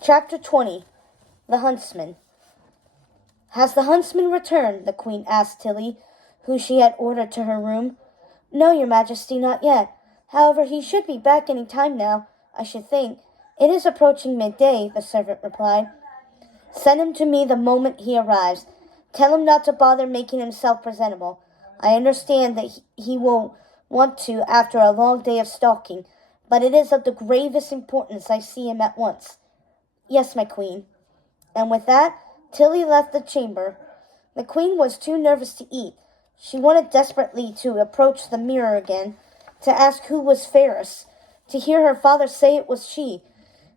Chapter 20. The Huntsman. "Has the huntsman returned?" the queen asked Tilly, who she had ordered to her room. "No, your majesty, not yet. However, he should be back any time now, I should think. It is approaching midday," the servant replied. "Send him to me the moment he arrives. Tell him not to bother making himself presentable. I understand that he will want to after a long day of stalking, but it is of the gravest importance I see him at once." "Yes, my queen." And with that, Tilly left the chamber. The queen was too nervous to eat. She wanted desperately to approach the mirror again, to ask who was Fairest, to hear her father say it was she.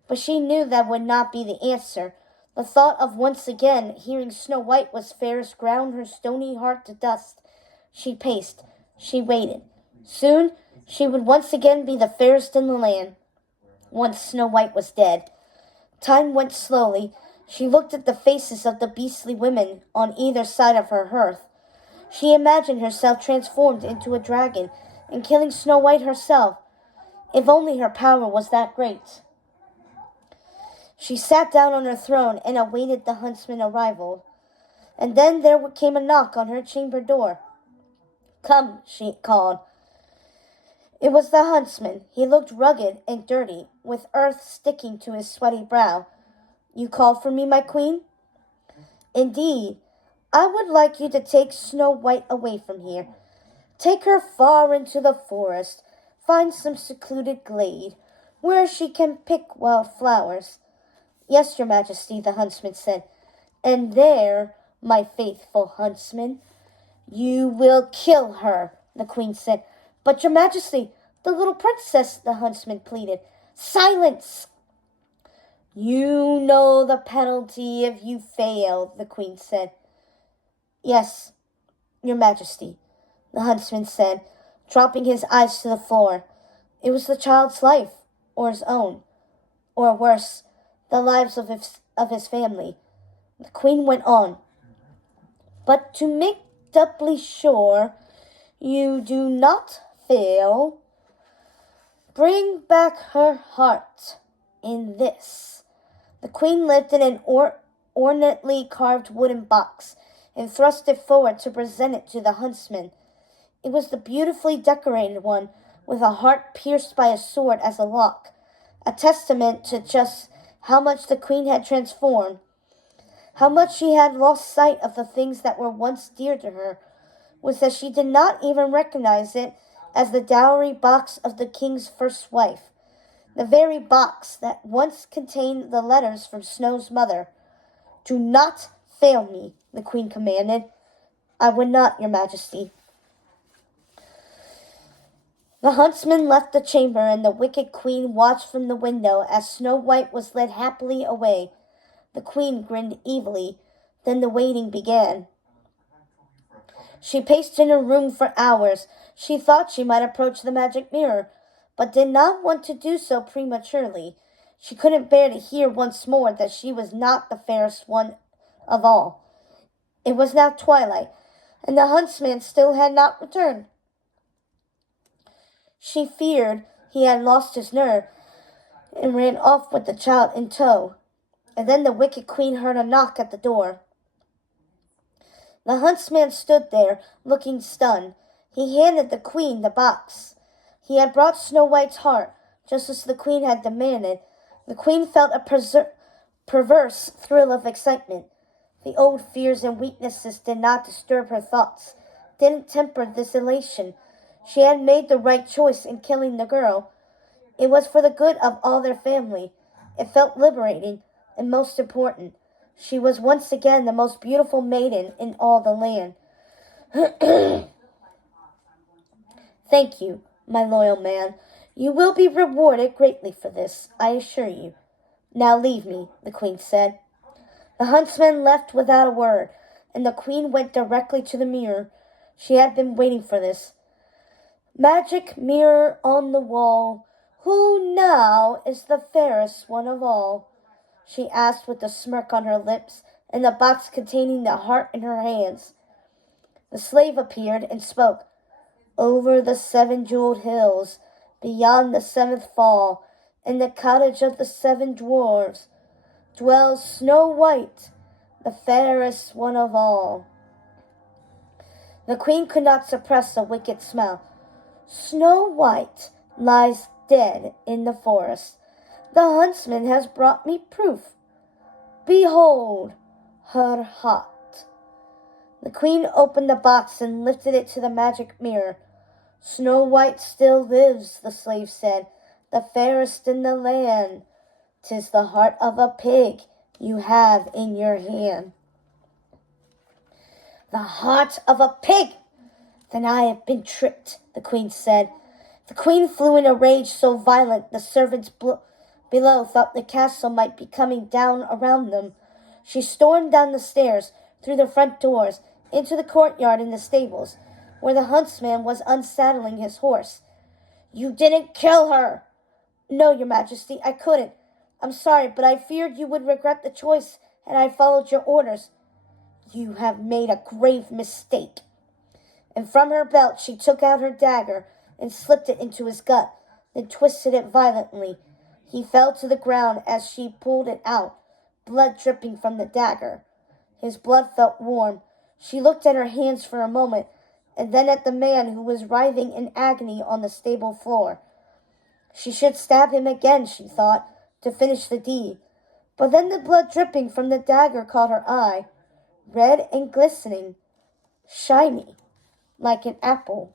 But she knew that would not be the answer. The thought of once again hearing Snow White was Fairest ground her stony heart to dust. She paced. She waited. Soon she would once again be the fairest in the land. Once Snow White was dead. Time went slowly. She looked at the faces of the beastly women on either side of her hearth. She imagined herself transformed into a dragon and killing Snow White herself. If only her power was that great. She sat down on her throne and awaited the huntsman's arrival. And then there came a knock on her chamber door. "Come," she called. It was the huntsman. He looked rugged and dirty, with earth sticking to his sweaty brow. "You called for me, my queen?" "Indeed. I would like you to take Snow White away from here. Take her far into the forest. Find some secluded glade, where she can pick wild flowers." "Yes, your majesty," the huntsman said. "And there, my faithful huntsman, you will kill her," the queen said. "But, your majesty, the little princess," the huntsman pleaded. "Silence! You know the penalty if you fail," the queen said. "Yes, your majesty," the huntsman said, dropping his eyes to the floor. It was the child's life, or his own, or worse, the lives of his family. The queen went on. "But to make doubly sure you do not fail, bring back her heart in this." The queen lifted an ornately carved wooden box and thrust it forward to present it to the huntsman. It was the beautifully decorated one, with a heart pierced by a sword as a lock, a testament to just how much the queen had transformed, how much she had lost sight of the things that were once dear to her, was that she did not even recognize it as the dowry box of the king's first wife, the very box that once contained the letters from Snow's mother. "Do not fail me," the queen commanded. "I would not, your majesty." The huntsman left the chamber, and the wicked queen watched from the window as Snow White was led happily away. The queen grinned evilly. Then the waiting began. She paced in her room for hours. She thought she might approach the magic mirror, but did not want to do so prematurely. She couldn't bear to hear once more that she was not the fairest one of all. It was now twilight, and the huntsman still had not returned. She feared he had lost his nerve and ran off with the child in tow. And then the wicked queen heard a knock at the door. The huntsman stood there, looking stunned. He handed the queen the box. He had brought Snow White's heart, just as the queen had demanded. The queen felt a perverse thrill of excitement. The old fears and weaknesses did not disturb her thoughts, didn't temper this elation. She had made the right choice in killing the girl. It was for the good of all their family. It felt liberating, and most important, she was once again the most beautiful maiden in all the land. "Thank you, my loyal man. You will be rewarded greatly for this, I assure you. Now leave me," the queen said. The huntsman left without a word, and the queen went directly to the mirror. She had been waiting for this. "Magic mirror on the wall, who now is the fairest one of all?" she asked with a smirk on her lips and the box containing the heart in her hands. The slave appeared and spoke. "Over the 7 jeweled hills, beyond the 7th fall, in the cottage of the 7 dwarves, dwells Snow White, the fairest one of all. The queen could not suppress a wicked smile. Snow White lies dead in the forest. The huntsman has brought me proof. Behold her heart. The queen opened the box and lifted it to the magic mirror. Snow White still lives, the slave said, the fairest in the land. 'Tis the heart of a pig you have in your hand. The heart of a pig! Then I have been tricked, the queen said. The queen flew in a rage so violent the servants below thought the castle might be coming down around them. She stormed down the stairs, through the front doors, into the courtyard and the stables, where the huntsman was unsaddling his horse. You didn't kill her! No, your majesty, I couldn't. I'm sorry, but I feared you would regret the choice had I followed your orders. You have made a grave mistake. And from her belt she took out her dagger and slipped it into his gut, then twisted it violently. He fell to the ground as she pulled it out, blood dripping from the dagger. His blood felt warm. She looked at her hands for a moment, and then at the man who was writhing in agony on the stable floor. She should stab him again, she thought, to finish the deed. But then the blood dripping from the dagger caught her eye, red and glistening, shiny, like an apple.